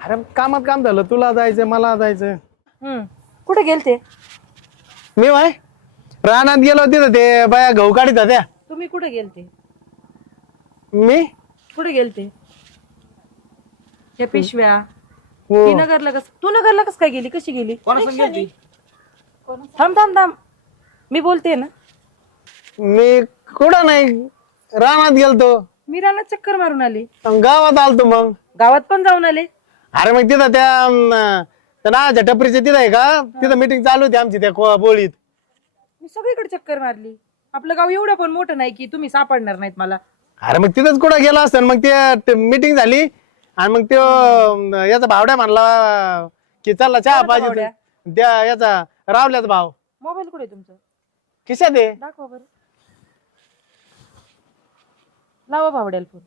अरे कामात काम झालं, तुला जायचं मला जायचं. कुठे गेलते? मी वाय रानात गेलो तिथं, ते बाया गहू काढीत होत्या. तुम्ही कुठे गेलते? मी कुठे गेलते? हे पिशव्या हो. ती नगरला कस तू नगरला कस काय गेली? कशी गेली? कोणासंग गेलती? थांब थांब थांब, मी बोलते ना. मी कुठं नाही, रानात गेलतो. मी रानात चक्कर मारून आले, गावात आलतो. मग गावात पण जाऊन आले. अरे मग तिथं त्या नाच्या टपरीच्या तिथं आहे का, तिथं मीटिंग चालू होती आमची त्या बोळीत. मी सगळीकडे चक्कर मारली. आपलं गाव एवढं पण मोठं नाही की तुम्ही सापडणार नाहीत मला. अरे मग तिथंच कुठं गेला असतं. मग ते मीटिंग झाली आणि मग तो याचा भावड्या म्हणला की चला चहा कोणाचा पाहिजे. भावड्या? त्या याचा रावल्याचा भाव. मोबाईल कुठे आहे तुमचं? खिशात आहे. दाखवा बरं. लावा भावड्याला फोन.